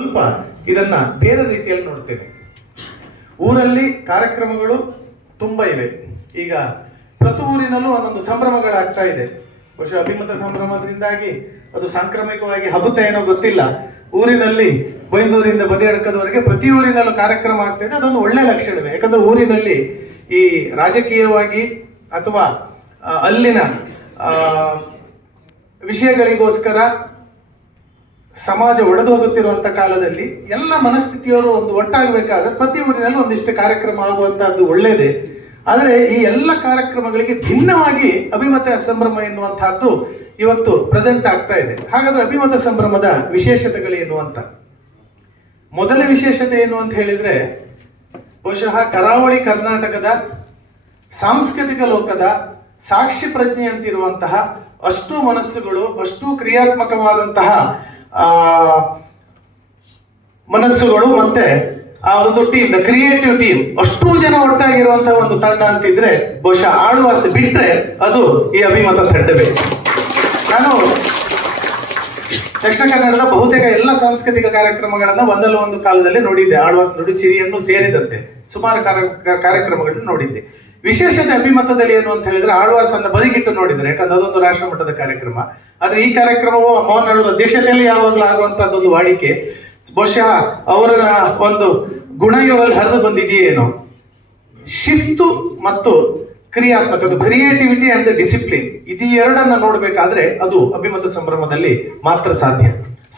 ಸ್ವಲ್ಪ ಇದನ್ನ ಬೇರೆ ರೀತಿಯಲ್ಲಿ ನೋಡ್ತೇವೆ. ಊರಲ್ಲಿ ಕಾರ್ಯಕ್ರಮಗಳು ತುಂಬಾ ಇವೆ. ಈಗ ಪ್ರತಿ ಊರಿನಲ್ಲೂ ಒಂದೊಂದು ಸಂಭ್ರಮಗಳಾಗ್ತಾ ಇದೆ. ಬಹುಶಃ ಅಭಿಮತ ಸಂಭ್ರಮದಿಂದಾಗಿ ಅದು ಸಾಂಕ್ರಾಮಿಕವಾಗಿ ಹಬ್ಬುತ್ತಾ ಏನೋ ಗೊತ್ತಿಲ್ಲ. ಊರಿನಲ್ಲಿ ಬೈಂದೂರಿಂದ ಬದಿಯಡ್ಕದವರೆಗೆ ಪ್ರತಿ ಊರಿನಲ್ಲೂ ಕಾರ್ಯಕ್ರಮ ಆಗ್ತಾ ಇದೆ. ಅದೊಂದು ಒಳ್ಳೆ ಲಕ್ಷಣವೇ. ಯಾಕಂದ್ರೆ ಊರಿನಲ್ಲಿ ಈ ರಾಜಕೀಯವಾಗಿ ಅಥವಾ ಅಲ್ಲಿನ ವಿಷಯಗಳಿಗೋಸ್ಕರ ಸಮಾಜ ಒಡೆದು ಹೋಗುತ್ತಿರುವಂತ ಕಾಲದಲ್ಲಿ ಎಲ್ಲ ಮನಸ್ಥಿತಿಯವರು ಒಂದು ಒಟ್ಟಾಗಬೇಕಾದ್ರೆ ಪ್ರತಿ ಊರಿನಲ್ಲಿ ಒಂದಿಷ್ಟು ಕಾರ್ಯಕ್ರಮ ಆಗುವಂತಹದ್ದು ಒಳ್ಳೇದೇ. ಆದರೆ ಈ ಎಲ್ಲ ಕಾರ್ಯಕ್ರಮಗಳಿಗೆ ಭಿನ್ನವಾಗಿ ಅಭಿಮತ ಸಂಭ್ರಮ ಎನ್ನುವಂತಹದ್ದು ಇವತ್ತು ಪ್ರೆಸೆಂಟ್ ಆಗ್ತಾ ಇದೆ. ಹಾಗಾದ್ರೆ ಅಭಿಮತ ಸಂಭ್ರಮದ ವಿಶೇಷತೆಗಳೇನು ಅಂತ, ಮೊದಲ ವಿಶೇಷತೆ ಏನು ಅಂತ ಹೇಳಿದ್ರೆ, ಬಹುಶಃ ಕರಾವಳಿ ಕರ್ನಾಟಕದ ಸಾಂಸ್ಕೃತಿಕ ಲೋಕದ ಸಾಕ್ಷಿ ಪ್ರಜ್ಞೆ ಅಂತಿರುವಂತಹ ಅಷ್ಟು ಮನಸ್ಸುಗಳು, ಅಷ್ಟು ಕ್ರಿಯಾತ್ಮಕವಾದಂತಹ ಮನಸ್ಸುಗಳು, ಮತ್ತೆ ಆ ಒಂದು ಟೀಮ್, ಕ್ರಿಯೇಟಿವ್ ಟೀಮ್, ಅಷ್ಟು ಜನ ಒಟ್ಟಾಗಿರುವಂತಹ ಒಂದು ತಂಡ ಅಂತಿದ್ರೆ ಬಹುಶಃ ಆಳ್ವಾಸ್ ಬಿಟ್ರೆ ಅದು ಈ ಅಭಿಮತ ತಂಡವೇ. ನಾನು ದಕ್ಷಿಣ ಕನ್ನಡದ ಬಹುತೇಕ ಎಲ್ಲ ಸಾಂಸ್ಕೃತಿಕ ಕಾರ್ಯಕ್ರಮಗಳನ್ನ ಒಂದಲ್ಲ ಒಂದು ಕಾಲದಲ್ಲಿ ನೋಡಿದ್ದೆ. ಆಳ್ವಾಸ್ ನುಡಿಸಿರಿಯನ್ನು ಸೇರಿದಂತೆ ಸುಮಾರು ಕಾರ್ಯಕ್ರಮಗಳನ್ನು ನೋಡಿದ್ದೆ. ವಿಶೇಷತೆ ಅಭಿಮತದಲ್ಲಿ ಏನು ಅಂತ ಹೇಳಿದ್ರೆ, ಆಳ್ವಾಸ್ ಅನ್ನ ಬದಿಗಿಟ್ಟು ನೋಡಿದ್ರೆ, ಯಾಕಂದ್ರೆ ಅದೊಂದು ರಾಷ್ಟ್ರ ಮಟ್ಟದ ಕಾರ್ಯಕ್ರಮ. ಆದ್ರೆ ಈ ಕಾರ್ಯಕ್ರಮವು ಮೋಹನ್ ಅಧ್ಯಕ್ಷತೆಯಲ್ಲಿ ಯಾವಾಗಲೂ ಆಗುವಂತಹದ್ದೊಂದು ವಾಡಿಕೆ. ಬಹುಶಃ ಅವರ ಒಂದು ಗುಣಗಳಲ್ಲಿ ಹರಿದು ಬಂದಿದೆಯೇನೋ. ಶಿಸ್ತು ಮತ್ತು ಕ್ರಿಯಾತ್ಮಕ, ಕ್ರಿಯೇಟಿವಿಟಿ ಅಂಡ್ ಡಿಸಿಪ್ಲಿನ್, ಇದು ಎರಡನ್ನ ನೋಡ್ಬೇಕಾದ್ರೆ ಅದು ಅಭಿಮತ ಸಂಭ್ರಮದಲ್ಲಿ ಮಾತ್ರ ಸಾಧ್ಯ.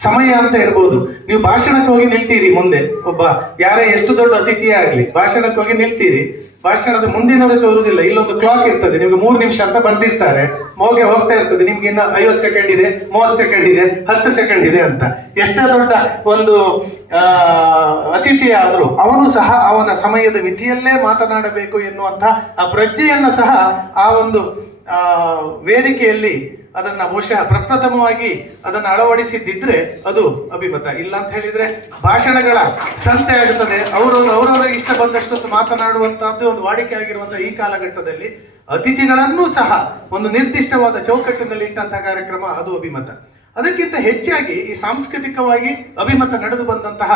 ಸಮಯ ಅಂತ ಇರಬಹುದು. ನೀವು ಭಾಷಣಕ್ಕೆ ಹೋಗಿ ನಿಲ್ತೀರಿ, ಮುಂದೆ ಒಬ್ಬ ಯಾರೇ ಎಷ್ಟು ದೊಡ್ಡ ಅತಿಥಿಯೇ ಆಗ್ಲಿ ಭಾಷಣಕ್ಕೆ ಹೋಗಿ ನಿಲ್ತೀರಿ, ಭಾಷಣದ ಮುಂದಿನವರೇ ತೋರುವುದಿಲ್ಲ. ಇಲ್ಲೊಂದು ಕ್ಲಾಕ್ ಇರ್ತದೆ, ನಿಮ್ಗೆ 3 ನಿಮಿಷ ಅಂತ ಬರ್ದಿರ್ತಾರೆ, ಹೋಗಿ ಹೋಗ್ತಾ ಇರ್ತದೆ. ನಿಮ್ಗೆ ಇನ್ನ 50 ಸೆಕೆಂಡ್ ಇದೆ, 30 ಸೆಕೆಂಡ್ ಇದೆ, 10 ಸೆಕೆಂಡ್ ಇದೆ ಅಂತ. ಎಷ್ಟೇ ದೊಡ್ಡ ಒಂದು ಅತಿಥಿ ಆದರೂ ಅವನು ಸಹ ಅವನ ಸಮಯದ ಮಿತಿಯಲ್ಲೇ ಮಾತನಾಡಬೇಕು ಎನ್ನುವಂತ ಆ ಪ್ರಜ್ಞೆಯನ್ನ ಸಹ ಆ ಒಂದು ವೇದಿಕೆಯಲ್ಲಿ ಅದನ್ನ ಬಹುಶಃ ಪ್ರಪ್ರಥಮವಾಗಿ ಅದನ್ನ ಅಳವಡಿಸಿದ್ದಿದ್ರೆ ಅದು ಅಭಿಮತ. ಇಲ್ಲ ಅಂತ ಹೇಳಿದ್ರೆ ಭಾಷಣಗಳ ಸಂತೆ ಆಗುತ್ತದೆ. ಅವರವರ ಇಷ್ಟ ಬಂದಷ್ಟು ಮಾತನಾಡುವಂತಹದ್ದು ಒಂದು ವಾಡಿಕೆ ಆಗಿರುವಂತಹ ಈ ಕಾಲಘಟ್ಟದಲ್ಲಿ ಅತಿಥಿಗಳನ್ನೂ ಸಹ ಒಂದು ನಿರ್ದಿಷ್ಟವಾದ ಚೌಕಟ್ಟಿನಲ್ಲಿ ಇಟ್ಟಂತಹ ಕಾರ್ಯಕ್ರಮ ಅದು ಅಭಿಮತ. ಅದಕ್ಕಿಂತ ಹೆಚ್ಚಾಗಿ ಈ ಸಾಂಸ್ಕೃತಿಕವಾಗಿ ಅಭಿಮತ ನಡೆದು ಬಂದಂತಹ